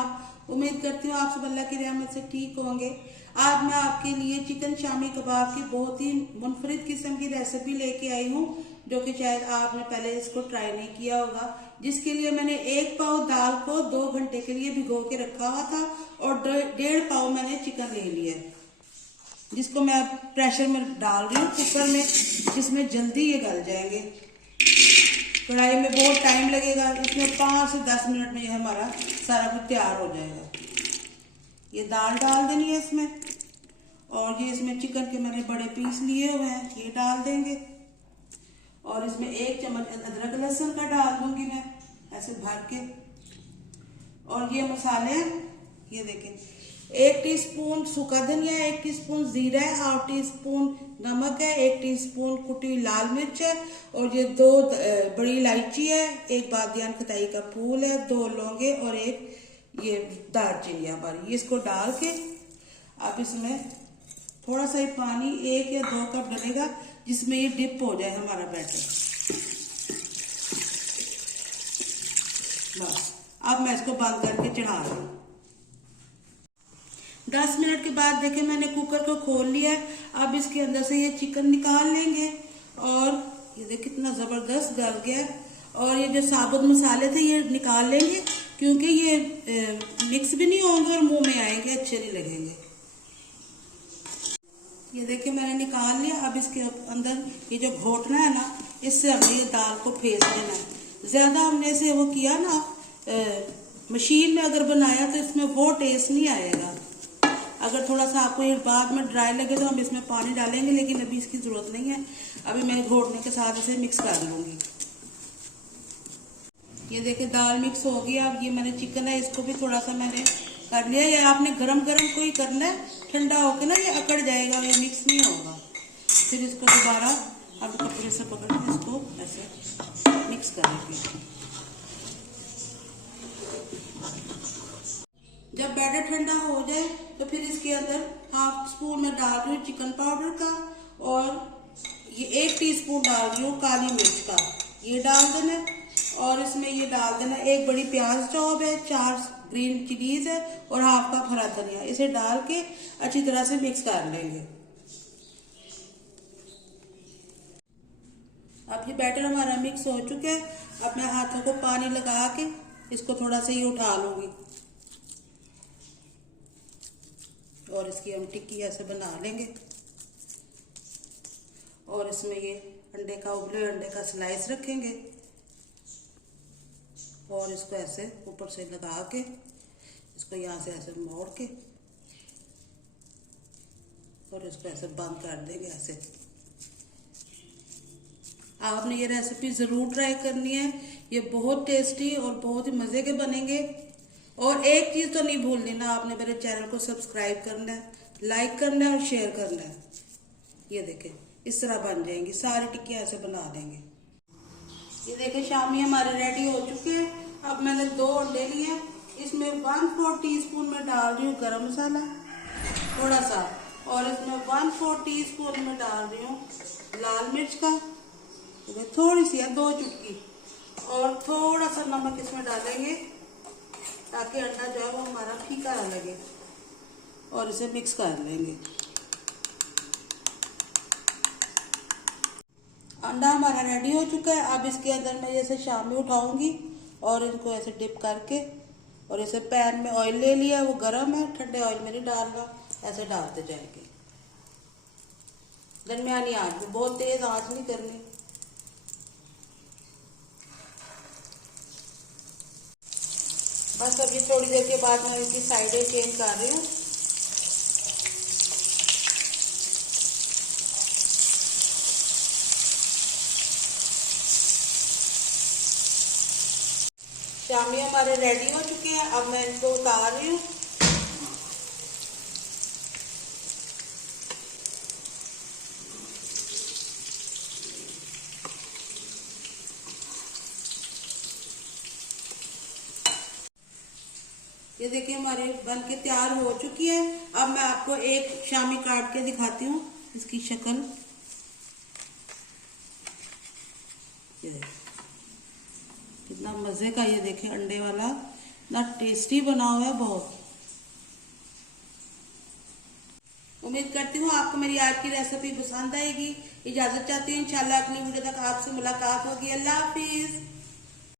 आप। उम्मीद करती हूँ आप सब अल्लाह की रहमत से ठीक होंगे। आज मैं आपके लिए चिकन शामी कबाब की बहुत ही मुनफरिद किस्म की रेसिपी लेके आई हूँ, जो कि शायद आपने पहले इसको ट्राई नहीं किया होगा। जिसके लिए मैंने 1 पाव दाल को 2 घंटे के लिए भिगो के रखा हुआ था और 1.5 पाव मैंने चिकन ले लिया है, जिसको मैं अब प्रेशर में डाल रही हूँ कुकर में, जिसमें जल्दी ये गल जाएंगे। कढ़ाई में बहुत टाइम लगेगा, इसमें 5 से 10 मिनट में ये हमारा सारा कुछ तैयार हो जाएगा। ये दाल डाल देनी है इसमें, और ये इसमें चिकन के मैंने बड़े पीस लिए हुए हैं, ये डाल देंगे। और इसमें 1 चम्मच अदरक लहसुन का डाल दूंगी मैं ऐसे भर के। और ये मसाले ये देखें, 1 टीस्पून सूखा धनिया, 1 टीस्पून जीरा है, हाफ टीस्पून नमक है, 1 टीस्पून कुटी हुई लाल मिर्च है, और ये 2 बड़ी इलायची है, 1 बादियान खताई का फूल है, 2 लौंगे और 1 ये दालचीनी हमारी। इसको डाल के अब इसमें थोड़ा सा ही पानी 1 या 2 कप डलेगा, जिसमें ये डिप हो जाए हमारा बैटर। बस अब मैं इसको बंद करके चढ़ा रही हूँ। 10 मिनट के बाद देखें मैंने कुकर को खोल लिया है। अब इसके अंदर से ये चिकन निकाल लेंगे, और ये देख कितना जबरदस्त गल गया है। और ये जो साबुत मसाले थे ये निकाल लेंगे, क्योंकि ये मिक्स भी नहीं होंगे और मुंह में आएंगे, अच्छे नहीं लगेंगे। ये देखिए मैंने निकाल लिया। अब इसके अंदर ये जो घोटना है ना, इससे हमने ये दाल को फेंस देना है। ज्यादा हमने इसे वो किया ना, मशीन में अगर बनाया तो इसमें वो टेस्ट नहीं आएगा। अगर थोड़ा सा आपको ये बाद में ड्राई लगे तो हम इसमें पानी डालेंगे, लेकिन अभी इसकी जरूरत नहीं है। अभी मैं घोटने के साथ इसे मिक्स कर लूंगी। ये देखिए दाल मिक्स हो गई। अब ये मैंने चिकन है, इसको भी थोड़ा सा मैंने कर लिया। ये आपने गरम गरम को ही करना है, ठंडा होकर ना ये अकड़ जाएगा, ये मिक्स नहीं होगा। फिर इसको दोबारा अब कपड़े से पकड़ के इसको ऐसे मिक्स करेंगे। जब बैटर ठंडा हो जाए तो फिर इसके अंदर हाफ स्पून में डाल रही हूँ चिकन पाउडर का, और ये 1 टीस्पून डाल रही हूँ काली मिर्च का, ये डाल देना। और इसमें ये डाल देना 1 बड़ी प्याज चॉप है, 4 ग्रीन चिलीज है, और हाफ कप हरा धनिया। इसे डाल के अच्छी तरह से मिक्स कर लेंगे। अब ये बैटर हमारा मिक्स हो चुका है। अब मैं हाथों को पानी लगा के इसको थोड़ा सा ही उठा लूंगी, और इसकी हम टिक्की ऐसे बना लेंगे। और इसमें ये अंडे का उबले अंडे का स्लाइस रखेंगे, और इसको ऐसे ऊपर से लगा के इसको यहाँ से ऐसे मोड़ के, और इसको ऐसे बंद कर देंगे ऐसे। आपने ये रेसिपी जरूर ट्राई करनी है, ये बहुत टेस्टी और बहुत ही मजे के बनेंगे। और एक चीज तो नहीं भूलनी ना, आपने मेरे चैनल को सब्सक्राइब करना है, लाइक करना है और शेयर करना है। ये देखें इस तरह बन जाएंगी सारी टिक्कियां, ऐसे बना देंगे। ये देखें शामी हमारे रेडी हो चुके हैं। अब मैंने 2 अंडे लिए, इसमें 1/4 टीस्पून में डाल रही हूँ गरम मसाला थोड़ा सा, और इसमें 1/4 टीस्पून में डाल रही हूँ लाल मिर्च का, थोड़ी सी है 2 चुटकी, और थोड़ा सा नमक इसमें डालेंगे ताकि अंडा जो है वो हमारा फीका ना लगे, और इसे मिक्स कर लेंगे। अंडा हमारा रेडी हो चुका है। अब इसके अंदर मैं जैसे शामी उठाऊंगी और इनको ऐसे डिप करके, और इसे पैन में ऑयल ले लिया, वो गर्म है, ठंडे ऑयल में नहीं डालना, ऐसे डालते जाएंगे। दरमियानी आंच में, बहुत तेज आंच नहीं करनी। बस अभी थोड़ी देर के बाद मैं इसकी साइडें चेंज कर रही हूँ। शामी हमारे रेडी हो चुके हैं। अब मैं इनको उतार रही हूँ। ये देखिए हमारे बन के तैयार हो चुकी है। अब मैं आपको एक शामी काट के दिखाती हूँ इसकी शक्ल। ये देखिए कितना मजे का, ये देखिए अंडे वाला ना टेस्टी बना हुआ है बहुत। उम्मीद करती हूँ आपको मेरी आज की रेसिपी पसंद आएगी। इजाजत चाहती हूँ, इंशाल्लाह अगली वीडियो तक आपसे मुलाकात होगी। अल्लाह हाफिज।